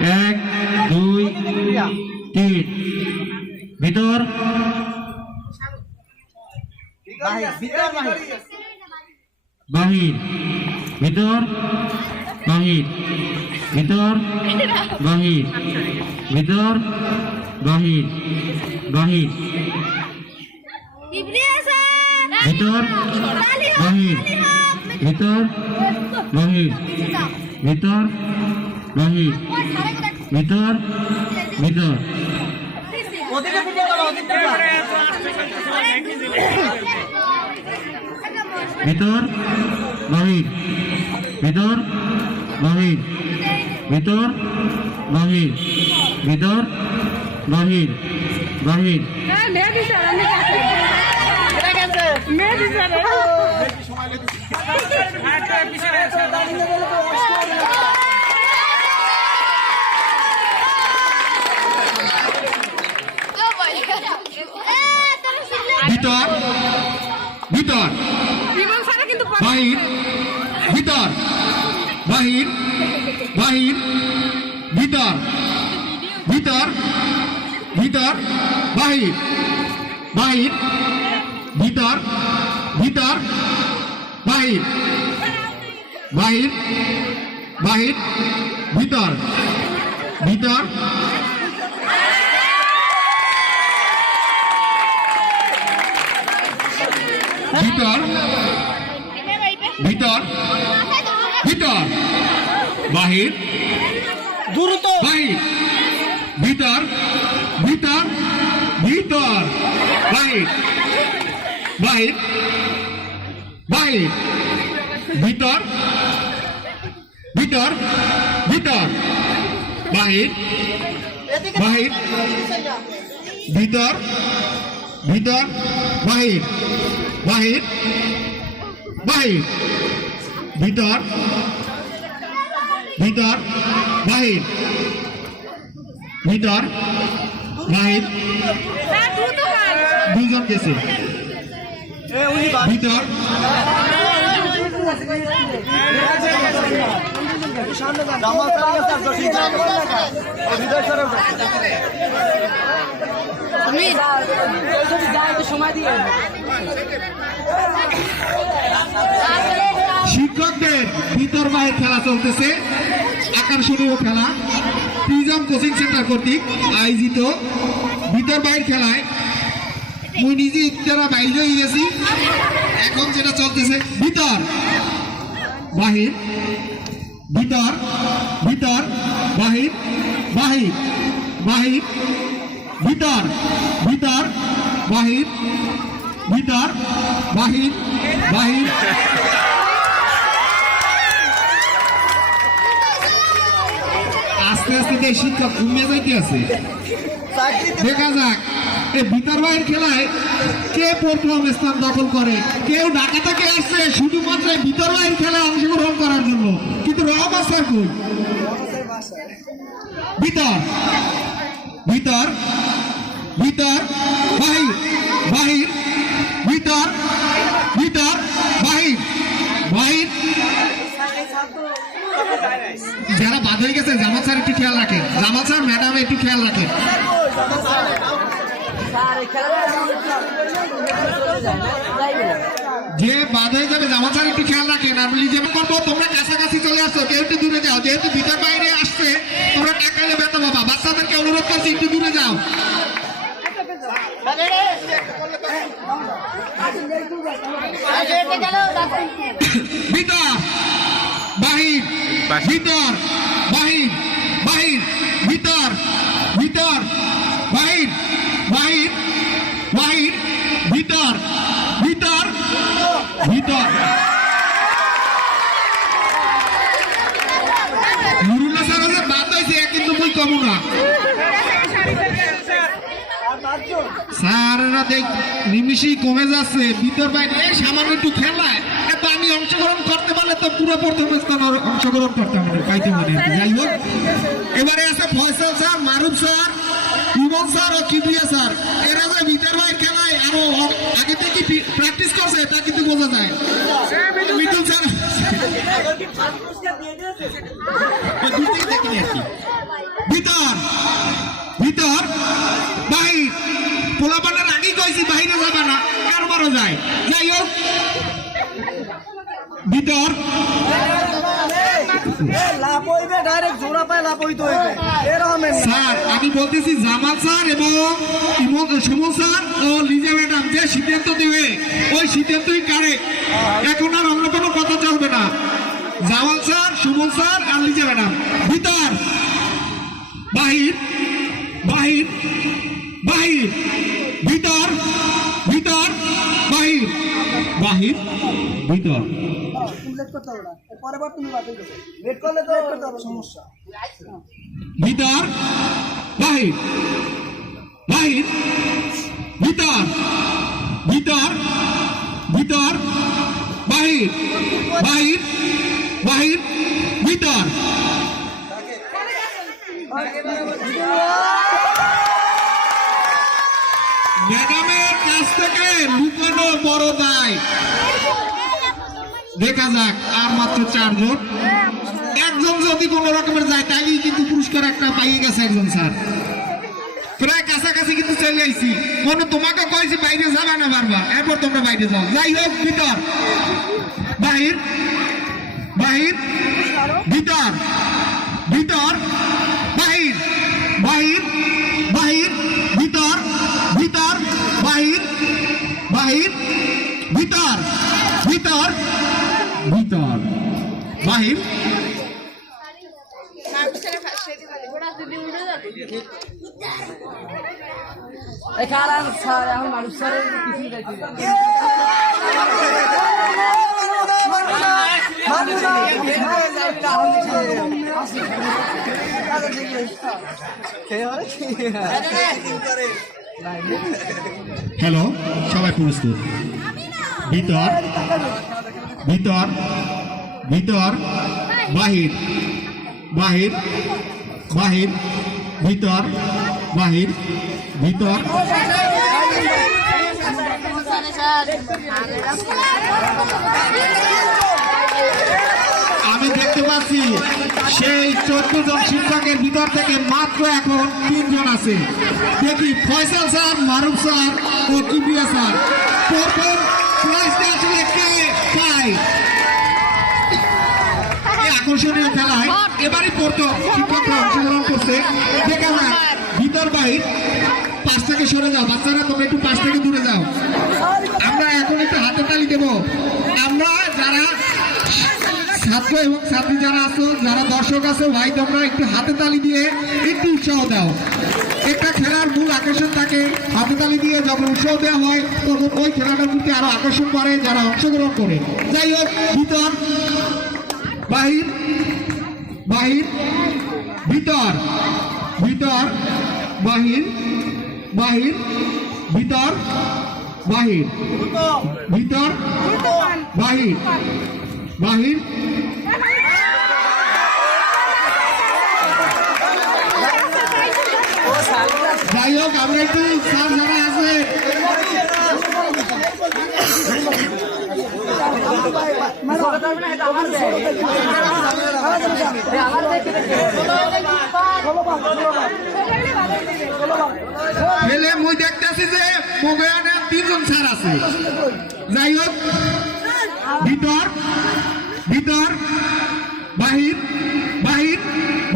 এক দুই তিন ভিতর বাহির ভিতর বাহির ভিতর বাহির ভিতর বাহির বাহির ভিতর বাহির ভিতর বাহির ভিতর বাহির ভিতর ভিতর ভিতর বাহির ভিতর বাহির ভিতর বাহির ভিতর বাহির বাহির ভিতর ভিতর বাহির ভিতর বাহির বাহির ভিতর ভিতর ভিতর বাহির বাহির ভিতর ভিতর বাহির বাহির বাহির ভিতর ভিতর ভিতর ভিতর ভিতর বাহির দ্রুত বাহির ভিতর ভিতর ভিতর বাহির বাহির বাহির ভিতর ভিতর ভিতর বাহির বাহির ভিতর ভিতর বাহির বাহির বাহির ভিতর ভিতর বাহির ভিতর বাহির দুইজন গেছে ভিতর শিক্ষকদের ভিতর বাহির খেলা চলতেছে আকর্ষণীয় খেলা প্রিজম কোচিং সেন্টার কর্তৃক আয়োজিত ভিতর বাহির খেলায় মুই নিজে যারা বাইর হয়ে গেছি এখন যেটা চলতেছে ভিতর বাহির ভিতর ভিতর বাহির বাহির বাহির ভিতর ভিতর বাহির ভিতর বাহির বাহির আস্তে আস্তে শিক্ষক ঘুমিয়ে যাইতে আছে দেখা যাক এই ভিতর বাহির খেলায় কে প্রথম স্থান দখল করে কেউ ঢাকা থেকে আসছে শুধুমাত্র ভিতর বাহির খেলায় অংশগ্রহণ করার জন্য কিন্তু রহমান স্যার কই ভিতর ভিতর ভিতর বাহির বাহির ভিতর ভিতর বাহির বাহির যারা বাদ হয়ে গেছে জামাল স্যার একটু খেয়াল রাখেন জামাল স্যার ম্যাডাম একটু খেয়াল রাখেন যে বাদ হয়ে যাবে জামাল স্যার একটু খেয়াল রাখেন আমি যে করবো তোমরা কাছাকাছি চলে আসছো কেউ একটু দূরে যাও যেহেতু ভিতর বাইরে আসছে তোমরা টাকালে ব্যথা পাবা বাচ্চাদেরকে অনুরোধ করছি একটু দূরে যাও ভিতর বাহির ভিতর বাহির বাহির ভিতর ভিতর বাহির বাহির বাহির ভিতর ভিতর ভিতর নুরুল্লাহ স্যার আছে বাদ হয়েছে কিন্তু মই কম না স্যারেরা দেখ নিমিশেই কমে যাচ্ছে ভিতর বাইরে সামান্য একটু খেলায় এত আমি অংশগ্রহণ করতে পারলে তো পুরো প্রথম স্থান অংশগ্রহণ করতাম পাইতে পারি যাই হোক এবারে আছে ফয়সাল স্যার মারুফ স্যার ইমন স্যার ও কিবিয়া স্যার এরা যে ভিতর বাইরে খেলায় আরো আগে থেকে প্র্যাকটিস করছে তা কিন্তু বোঝা যায় মিঠুন স্যার ভিতর ভিতর বাহির পোলাপানের আগেই কইছি বাইরে যাবে না কারবারও যায় যাই হোক ভিতর স্যার আমি বলতেছি জামাল স্যার এবং সুমন স্যার ও লিজা ম্যাডাম যে সিদ্ধান্ত দেবে ওই সিদ্ধান্তই কারেক্ট এখন আর অন্য কোনো কথা চলবে না জামাল স্যার সুমন স্যার আর লিজা ম্যাডাম ভিতর বাহির বাহির বাহির ভিতর ভিতর বাহির বাহির ভিতর ভিতর বাহির বাহির ভিতর ভিতর ভিতর বাহির বাহির বাহির ভিতর ম্যাডামের কাছ থেকে লুকানো বড় দায় দেখা যাক আর মাত্র 4 জন একজন যদি কোন রকমের যায় তাইলেই কিন্তু পুরস্কার একটা পাইয়ে গেছে একজন স্যার প্রায় কাছাকাছি কিন্তু চলে আইছি মনে তোমাকে কইছি বাইরে যাবে না বারবার এরপর তোমরা বাইরে যাও যাই হোক ভিতর বাহির বাহির ভিতর ভিতর বাহির বাহির বাহির ভিতর ভিতর বাহির বাহির ভিতর ভিতর ভিতর বাহির হ্যালো সবাই প্রস্তুত ভিতর ভিতর ভিতর বাহির বাহির বাহির ভিতর বাহির ভিতর আমি দেখতে পাচ্ছি সেই 14 জন শিক্ষকের ভিতর থেকে মাত্র এখন 3 জন আছে দেখি ফয়সাল স্যার মারুফ স্যার ও কিবিয়া স্যার প্রথম প্রাইজটা আসলে কে পায় এই আকর্ষণীয় খেলায় এবারই প্রথম শিক্ষকরা অংশগ্রহণ করছে দেখা যাক ভিতর বাহির পাশ থেকে সরে যাও বাচ্চারা তোমরা একটু পাশ থেকে দূরে যাও আমরা এখন একটু হাতে তালি দেব আমরা যারা ছাত্র এবং ছাত্রী যারা আছো যারা দর্শক আছো ভাই তোমরা একটু হাতে তালি দিয়ে একটু উৎসাহ দাও একটা খেলার মূল আকর্ষণ থাকে হাতে তালি দিয়ে যখন উৎসাহ দেওয়া হয় তখন ওই খেলাটার প্রতি আরো আকর্ষণ করে যারা অংশগ্রহণ করে যাই হোক ভিতর বাহির বাহির ভিতর ভিতর বাহির বাহির ভিতর বাহির ভিতর বাহির বাহির যাই হোক আমরা একটু স্যার যারা আছে মুই দেখতেছি যে মোবাইলে 3 জন স্যার আছে যাই হোক ভিতর ভিতর বাহির বাহির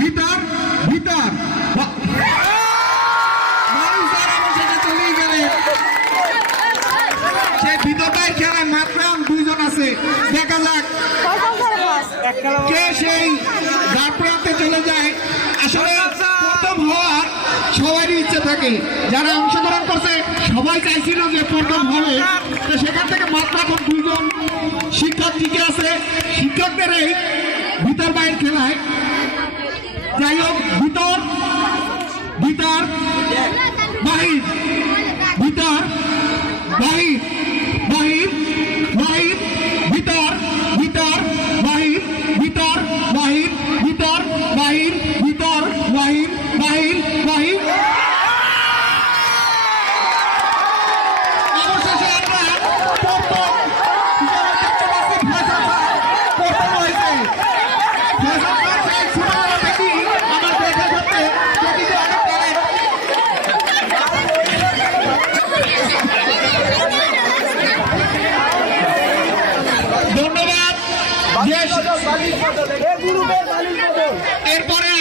ভিতর ভিতর সে ভিতরটাই খেলায় মাত্র 2 জন আছে দেখা যাক কে সেই ঘাট প্রান্তে চলে যায় আসলে প্রথম হওয়ার সবারই ইচ্ছে থাকে যারা অংশগ্রহণ করছে সবাই চাইছিল যে প্রথম হবে তো সেখান থেকে মাত্র এখন 2 জন শিক্ষক টিকে আছে শিক্ষকদের এই ভিতর বাইরের খেলায় যাই হোক ভিতর ভিতর বাহির ভিতর বাহির বাহির বাহির ভিতর ভিতর বাহির ভিতর বাহির ভিতর বাহির ভিতর বাহির বাহির বাহির অবশেষে আমরা প্রথম হয়েছে আমার দেখা করতে মালিক বদল, এই গ্রুপের মালিক বদল। এরপরে